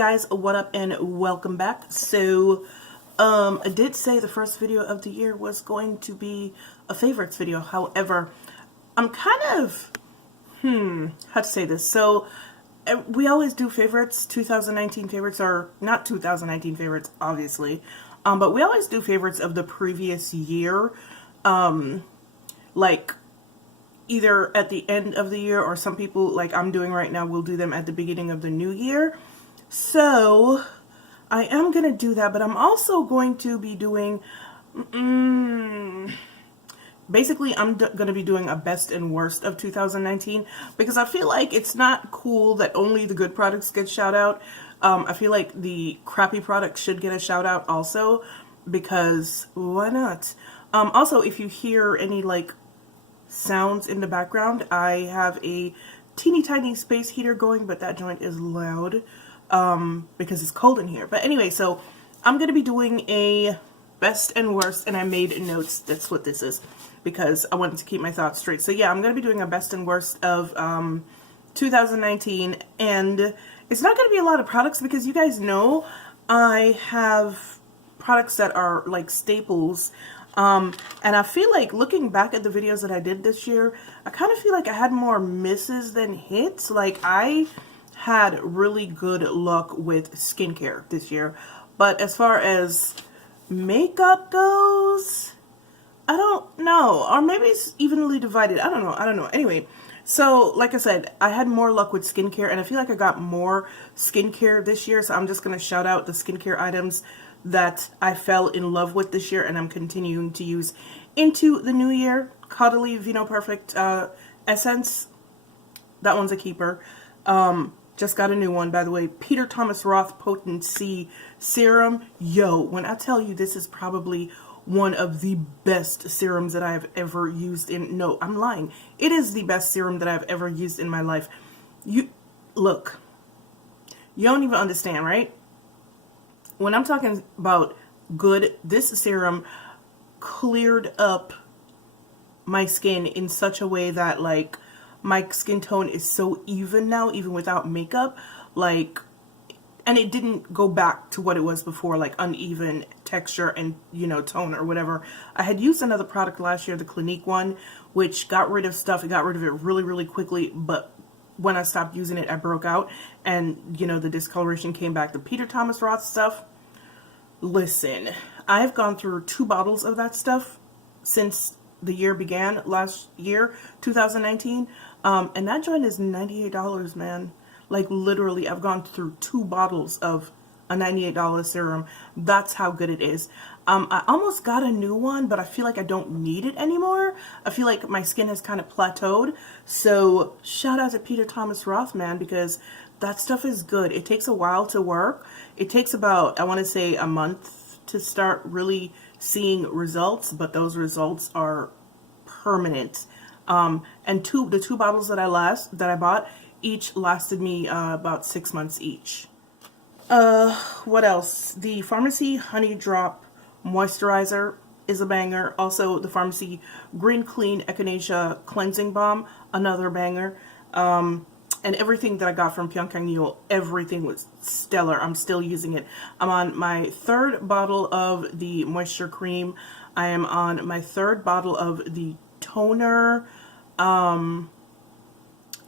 guys, what up and welcome back. So I did say the first video of the year was going to be a favorites video. However, I'm kind of how to say this. So we always do favorites, 2019 favorites, or not 2019 favorites obviously, but we always do favorites of the previous year, like either at the end of the year, or some people, like I'm doing right now, will do them at the beginning of the new year. So I am going to do that, but I'm also going to be doing, basically I'm going to be doing a best and worst of 2019, because I feel like it's not cool that only the good products get shout out. I feel like the crappy products should get a shout out also, because why not? Also, if you hear any like sounds in the background, I have a teeny tiny space heater going, but that joint is loud because it's cold in here. But anyway, so I'm going to be doing a best and worst, and I made notes. That's what this is, because I wanted to keep my thoughts straight. So yeah, I'm going to be doing a best and worst of 2019, and it's not going to be a lot of products, because you guys know I have products that are like staples. And I feel like looking back at the videos that I did this year, I kind of feel like I had more misses than hits. Like I had really good luck with skincare this year, but as far as makeup goes, I don't know, or maybe it's evenly divided. I don't know. Anyway, so like I said, I had more luck with skincare, and I feel like I got more skincare this year, so I'm just going to shout out the skincare items that I fell in love with this year and I'm continuing to use into the new year. Caudalie Vino Perfect Essence, that one's a keeper. Just got a new one, by the way. Peter Thomas Roth Potent C Serum. Yo, when I tell you this is probably one of the best serums that I have ever used in... No, I'm lying. It is the best serum that I've ever used in my life. Look, you don't even understand, right? When I'm talking about good, this serum cleared up my skin in such a way that like my skin tone is so even now, even without makeup, like, and it didn't go back to what it was before, like uneven texture and, you know, tone or whatever. I had used another product last year, the Clinique one, which got rid of stuff. It got rid of it really, really quickly, but when I stopped using it, I broke out and, you know, the discoloration came back. The Peter Thomas Roth stuff, listen, I've gone through 2 bottles of that stuff since the year began, last year, 2019, and that joint is $98, man. Like, literally, I've gone through 2 bottles of a $98 serum. That's how good it is. I almost got a new one, but I feel like I don't need it anymore. I feel like my skin has kind of plateaued. So, shout out to Peter Thomas Roth, man, because that stuff is good. It takes a while to work. It takes about, I want to say, a month to start really seeing results, but those results are permanent. And the 2 bottles that I bought, each lasted me about 6 months each. What else? The Pharmacy Honey Drop Moisturizer is a banger. Also, the Pharmacy Green Clean Echinacea Cleansing Balm, another banger. And everything that I got from Pyongyang, everything was stellar. I'm still using it. I'm on my 3rd bottle of the moisture cream. I am on my 3rd bottle of the toner. I'm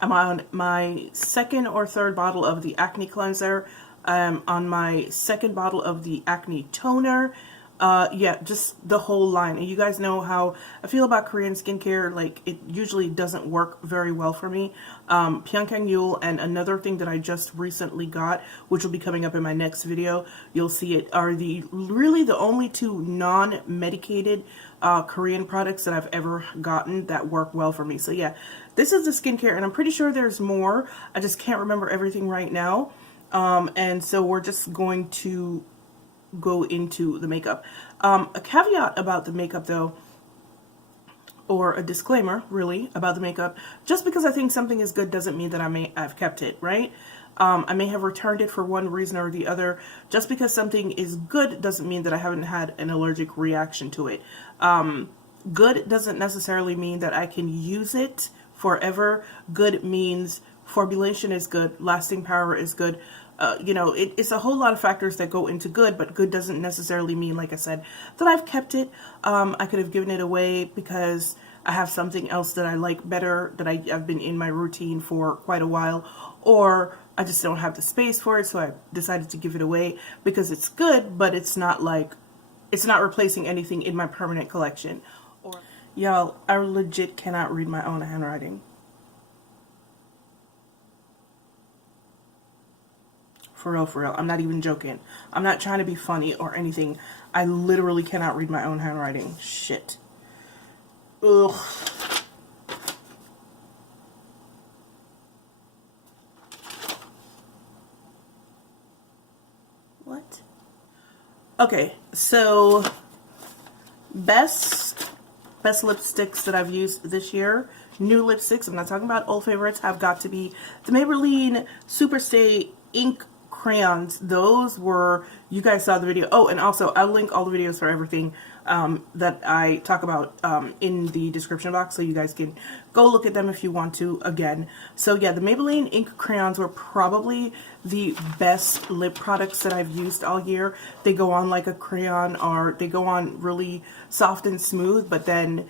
on my 2nd or 3rd bottle of the acne cleanser. I'm on my 2nd bottle of the acne toner. Yeah, just the whole line. And you guys know how I feel about Korean skincare. Like, it usually doesn't work very well for me. Pyongyang and another thing that I just recently got, which will be coming up in my next video, you'll see it, are really the only 2 non-medicated Korean products that I've ever gotten that work well for me. So yeah, this is the skincare, and I'm pretty sure there's more. I just can't remember everything right now. And so we're just going to go into the makeup. A caveat about the makeup though, or a disclaimer really about the makeup, just because I think something is good doesn't mean that I've kept it, right? I may have returned it for one reason or the other. Just because something is good doesn't mean that I haven't had an allergic reaction to it. Good doesn't necessarily mean that I can use it forever. Good means formulation is good, lasting power is good, you know, it's a whole lot of factors that go into good, but good doesn't necessarily mean, like I said, that I've kept it. I could have given it away because I have something else that I like better, that I've been in my routine for quite a while, or I just don't have the space for it, so I decided to give it away because it's good, but it's not like, it's not replacing anything in my permanent collection. Or, y'all, I legit cannot read my own handwriting. For real, for real. I'm not even joking. I'm not trying to be funny or anything. I literally cannot read my own handwriting. Shit. Ugh. What? Okay, so best lipsticks that I've used this year. New lipsticks, I'm not talking about old favorites, have got to be the Maybelline Superstay Ink Crayons. Those were, you guys saw the video. Oh, and also I'll link all the videos for everything that I talk about in the description box, so you guys can go look at them if you want to again. So yeah, the Maybelline Ink Crayons were probably the best lip products that I've used all year. They go on like a crayon, or they go on really soft and smooth, but then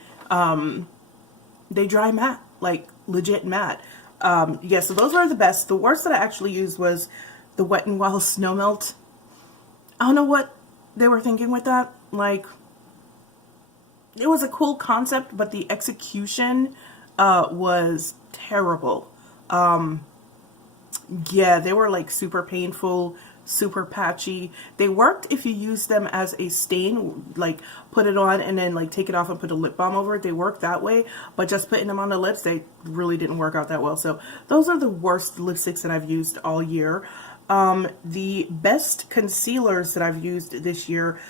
they dry matte, like legit matte. Yeah, so those were the best. The worst that I actually used was the Wet n Wild Snowmelt. I don't know what they were thinking with that. Like, it was a cool concept, but the execution was terrible. Yeah, they were like super painful, super patchy. They worked if you use them as a stain, like put it on and then like take it off and put a lip balm over it. They worked that way, but just putting them on the lips, they really didn't work out that well. So those are the worst lipsticks that I've used all year. The best concealers that I've used this year,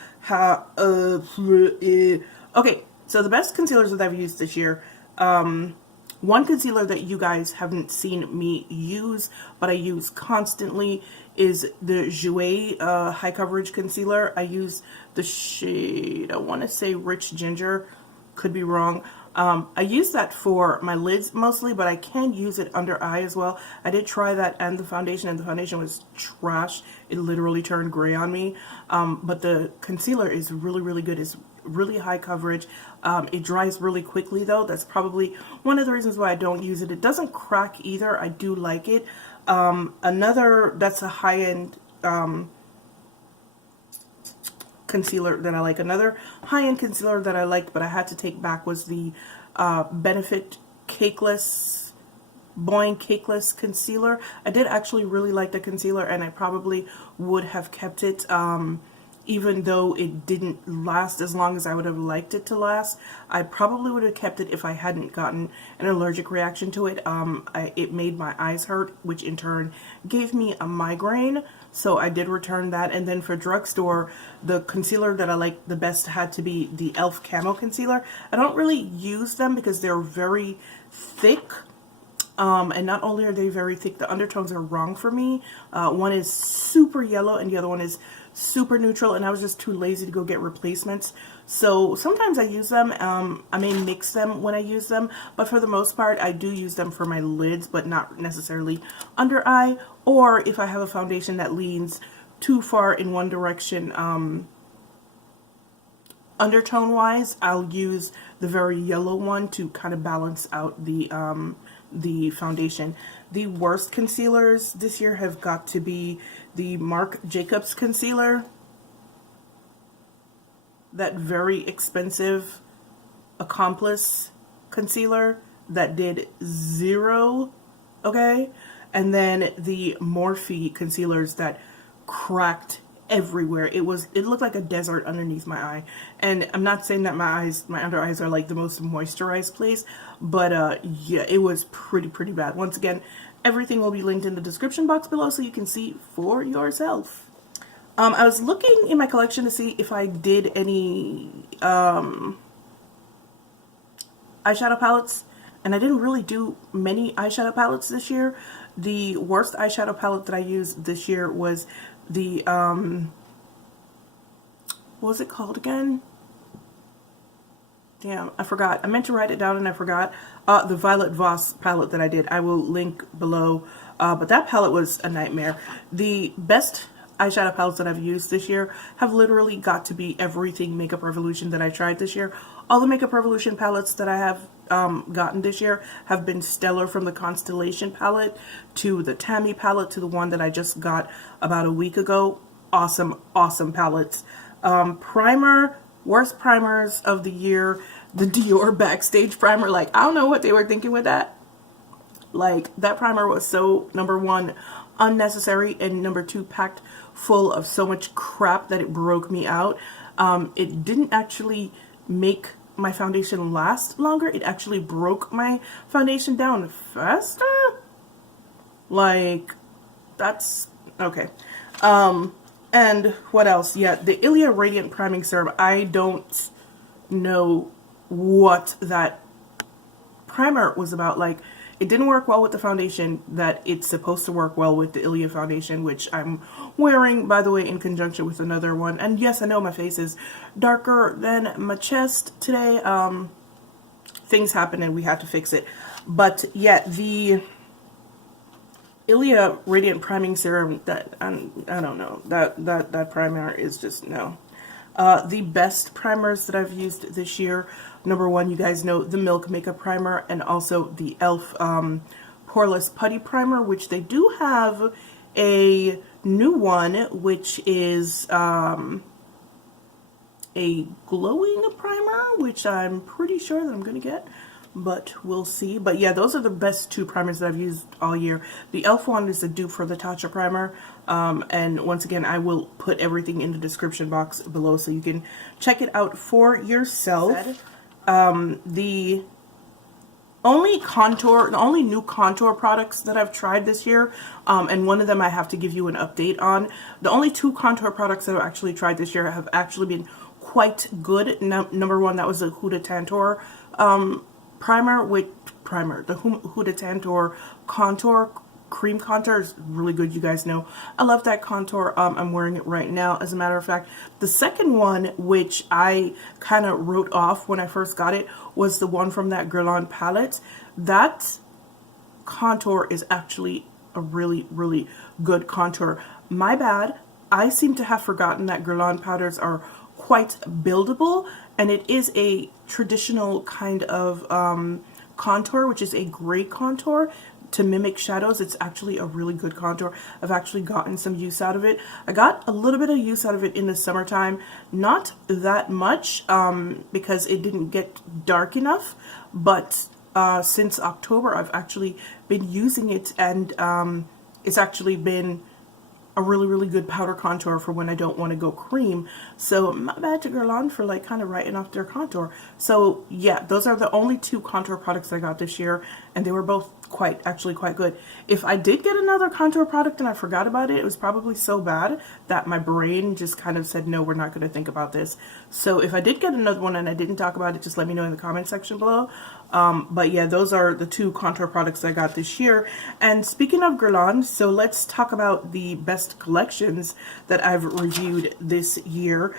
okay, so the best concealers that I've used this year, one concealer that you guys haven't seen me use, but I use constantly, is the Jouer High Coverage Concealer. I use the shade, I want to say Rich Ginger, could be wrong. I use that for my lids mostly, but I can use it under eye as well. I did try that and the foundation was trash. It literally turned gray on me. But the concealer is really, really good. It's really high coverage. It dries really quickly though. That's probably one of the reasons why I don't use it. It doesn't crack either. I do like it. Another that's a high-end concealer that I like. Another high-end concealer that I liked but I had to take back was the Benefit Cakeless, Boing Cakeless concealer. I did actually really like the concealer and I probably would have kept it even though it didn't last as long as I would have liked it to last. I probably would have kept it if I hadn't gotten an allergic reaction to it. It made my eyes hurt, which in turn gave me a migraine. So I did return that. And then for drugstore, the concealer that I like the best had to be the e.l.f. Camo Concealer. I don't really use them because they're very thick. And not only are they very thick, the undertones are wrong for me. One is super yellow and the other one is super neutral, and I was just too lazy to go get replacements. So sometimes I use them. I may mix them when I use them, but for the most part I do use them for my lids, but not necessarily under eye, or if I have a foundation that leans too far in one direction undertone wise, I'll use the very yellow one to kind of balance out the foundation. The worst concealers this year have got to be the Marc Jacobs concealer. That very expensive Accomplice concealer that did zero, okay? And then the Morphe concealers that cracked everywhere. It looked like a desert underneath my eye. And I'm not saying that my under eyes are like the most moisturized place, but yeah, it was pretty bad. Once again, everything will be linked in the description box below so you can see for yourself. I was looking in my collection to see if I did any eyeshadow palettes, and I didn't really do many eyeshadow palettes this year. The worst eyeshadow palette that I used this year was the what was it called again? Damn, I forgot. I meant to write it down and I forgot. The Violet Voss palette that I did. I will link below. But that palette was a nightmare. The best eyeshadow palettes that I've used this year have literally got to be everything Makeup Revolution that I tried this year. All the Makeup Revolution palettes that I have gotten this year have been stellar, from the Constellation palette to the Tammy palette to the one that I just got about a week ago. Awesome, awesome palettes. Primer, worst primers of the year, the Dior Backstage primer. Like, I don't know what they were thinking with that. Like, that primer was so, number one, unnecessary, and number two, packed full of so much crap that it broke me out. It didn't actually make my foundation last longer. It actually broke my foundation down faster. Like, that's okay. And what else? Yeah, the Ilia Radiant Priming Serum. I don't know what that primer was about. Like, it didn't work well with the foundation that it's supposed to work well with, the Ilia foundation, which I'm wearing, by the way, in conjunction with another one. And yes, I know my face is darker than my chest today. Things happened and we had to fix it. But yeah, the Ilia Radiant Priming Serum, that I don't know, that primer is just no. The best primers that I've used this year, number one, you guys know the Milk Makeup Primer, and also the e.l.f. Poreless Putty Primer, which they do have a new one, which is a glowing primer, which I'm pretty sure that I'm going to get, but we'll see. But yeah, those are the best two primers that I've used all year. The e.l.f. one is a dupe for the Tatcha primer, and once again, I will put everything in the description box below so you can check it out for yourself. The only new contour products that I've tried this year, and one of them I have to give you an update on. The only two contour products that I've actually tried this year have actually been quite good. Number one, that was the Huda Tantour primer, the Huda Tantour contour. Cream contour is really good, you guys know. I love that contour. I'm wearing it right now, as a matter of fact. The second one, which I kind of wrote off when I first got it, was the one from that Guerlain palette. That contour is actually a really, really good contour. My bad. I seem to have forgotten that Guerlain powders are quite buildable, and it is a traditional kind of contour, which is a gray contour to mimic shadows. It's actually a really good contour. I've actually gotten some use out of it. I got a little bit of use out of it in the summertime, not that much, because it didn't get dark enough, but since October I've actually been using it, and it's actually been a really, really good powder contour for when I don't want to go cream. So not bad to Guerlain for like kind of writing off their contour. So yeah, those are the only two contour products I got this year, and they were both actually quite good. If I did get another contour product and I forgot about it, it was probably so bad that my brain just kind of said, no, we're not going to think about this. So if I did get another one and I didn't talk about it, just let me know in the comment section below. But yeah, those are the two contour products I got this year. And speaking of Guerlain, so let's talk about the best collections that I've reviewed this year.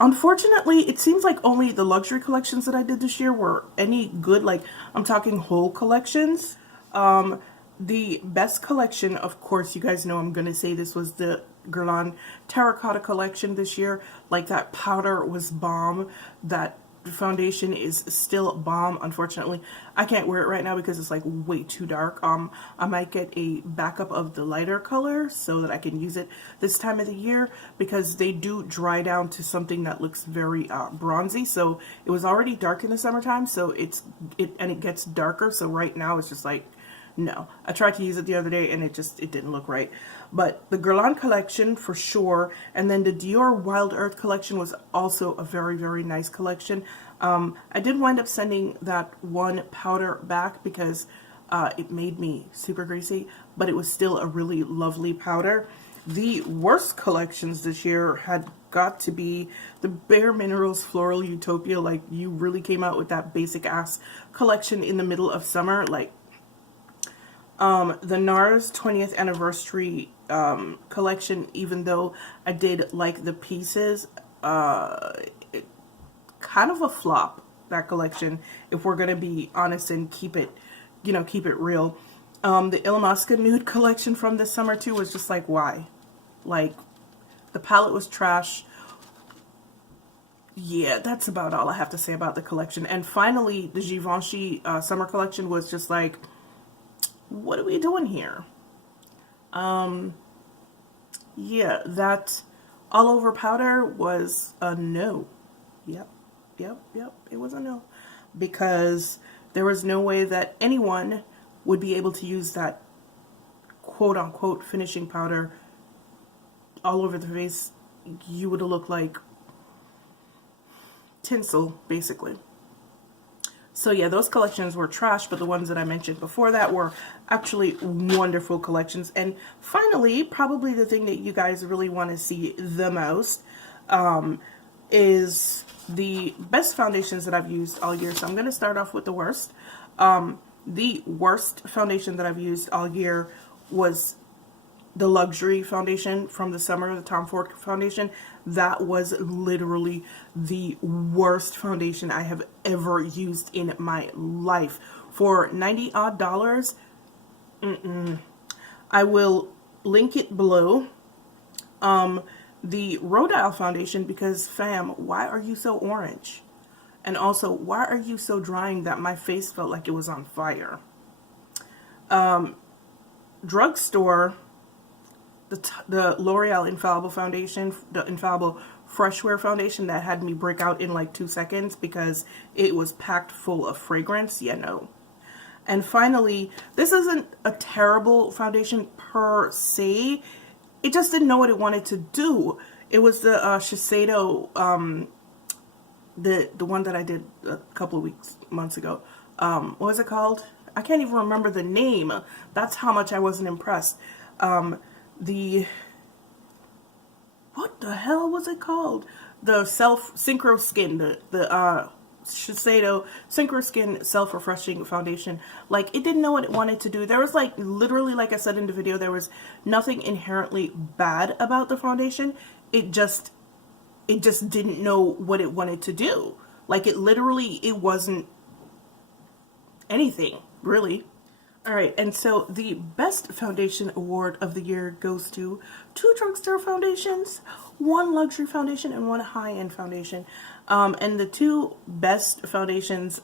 Unfortunately, it seems like only the luxury collections that I did this year were any good. Like, I'm talking whole collections. The best collection, of course, you guys know I'm going to say this, was the Guerlain Terracotta collection this year. Like, that powder was bomb. That foundation is still bomb. Unfortunately, I can't wear it right now because it's like way too dark. I might get a backup of the lighter color so that I can use it this time of the year, because they do dry down to something that looks very bronzy. So it was already dark in the summertime, so it gets darker. So right now it's just like, no. I tried to use it the other day and it didn't look right. But the Guerlain collection for sure, and then the Dior Wild Earth collection was also a very, very nice collection. I did wind up sending that one powder back because it made me super greasy, but it was still a really lovely powder. The worst collections this year had got to be the Bare Minerals Floral Utopia. Like, you really came out with that basic ass collection in the middle of summer. Like, the Nars 20th anniversary collection, even though I did like the pieces, it kind of a flop, that collection, if we're gonna be honest and keep it, you know, keep it real. The Illamasqua Nude collection from this summer too was just like, why? Like, the palette was trash. Yeah, that's about all I have to say about the collection. And finally, the Givenchy summer collection was just like, what are we doing here? Yeah, that all over powder was a no. Yep. It was a no. Because there was no way that anyone would be able to use that quote unquote finishing powder all over the face. You would have looked like tinsel, basically. So yeah, those collections were trash, but the ones that I mentioned before that were actually wonderful collections. And finally, probably the thing that you guys really want to see the most is the best foundations that I've used all year. So I'm going to start off with the worst. The worst foundation that I've used all year was the luxury foundation from the summer, the Tom Ford foundation. That was literally the worst foundation I have ever used in my life. For $90 odd, I will link it below. The Rodial foundation, because fam, why are you so orange? And also, why are you so drying that my face felt like it was on fire? Drugstore, the L'Oreal Infallible foundation, the Infallible Freshwear foundation that had me break out in like 2 seconds because it was packed full of fragrance. Yeah, no. And finally, this isn't a terrible foundation per se. It just didn't know what it wanted to do. It was the Shiseido, the one that I did a couple of months ago. What was it called? I can't even remember the name. That's how much I wasn't impressed. What the hell was it called? The Synchroskin, the Shiseido Synchroskin self-refreshing foundation. Like, it didn't know what it wanted to do. There was like, literally, like I said in the video, there was nothing inherently bad about the foundation. It just didn't know what it wanted to do. Like, it wasn't anything, really. Alright, and so the best foundation award of the year goes to 2 drugstore foundations, 1 luxury foundation, and 1 high-end foundation. And the 2 best foundations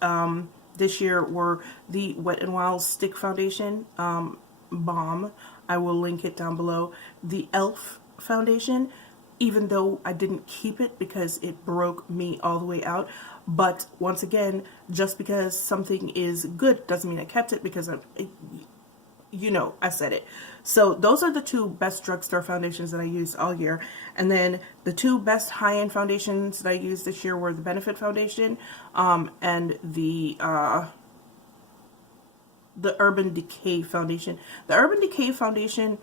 this year were the Wet n Wild Stick Foundation, Bomb. I will link it down below. The e.l.f. foundation, even though I didn't keep it because it broke me all the way out. But once again, just because something is good doesn't mean I kept it, because you know, I said it. So those are the 2 best drugstore foundations that I used all year. And then the 2 best high-end foundations that I used this year were the Benefit Foundation and the Urban Decay Foundation. The Urban Decay Foundation,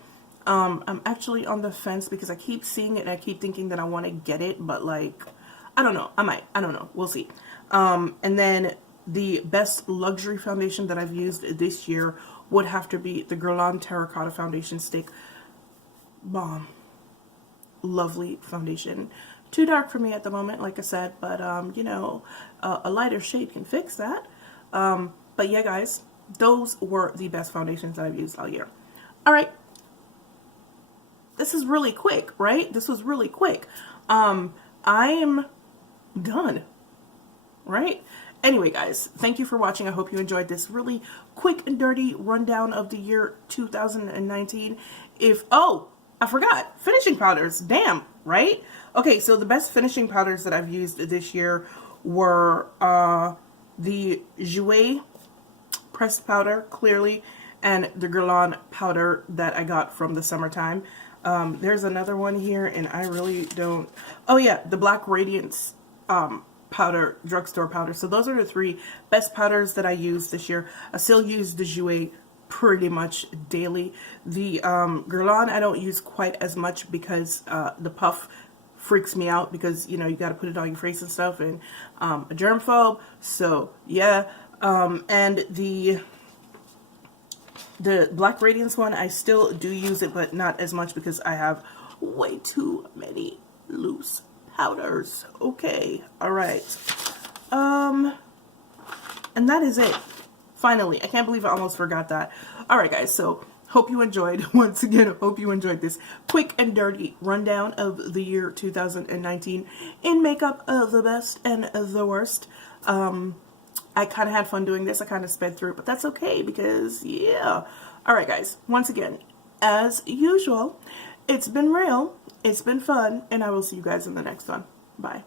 I'm actually on the fence because I keep seeing it and I keep thinking that I want to get it, but like, I don't know. I might. I don't know. We'll see. And then the best luxury foundation that I've used this year would have to be the Guerlain Terracotta Foundation Stick. Bomb. Lovely foundation. Too dark for me at the moment, like I said, but, you know, a lighter shade can fix that. But yeah, guys, those were the best foundations that I've used all year. All right. This is really quick, right? This was really quick. I'm done, right? Anyway, guys, thank you for watching. I hope you enjoyed this really quick and dirty rundown of the year 2019. Oh, I forgot, finishing powders. Damn, right? Okay, so the best finishing powders that I've used this year were the Jouer pressed powder, clearly, and the Guerlain powder that I got from the summertime. There's another one here, and I really don't... Oh yeah, the Black Radiance powder, drugstore powder. So those are the 3 best powders that I used this year. I still use the Jouer pretty much daily. The Guerlain I don't use quite as much because the puff freaks me out, because, you know, you got to put it on your face and stuff, and a germphobe. So yeah, and the Black Radiance one, I still do use it, but not as much because I have way too many loose powders. Okay, all right. And that is it. Finally, I can't believe I almost forgot that. Alright guys, so hope you enjoyed, once again, hope you enjoyed this quick and dirty rundown of the year 2019 in makeup, the best and the worst. I kind of had fun doing this, I kind of sped through it, but that's okay because, yeah. Alright guys, once again, as usual, it's been real, it's been fun, and I will see you guys in the next one. Bye.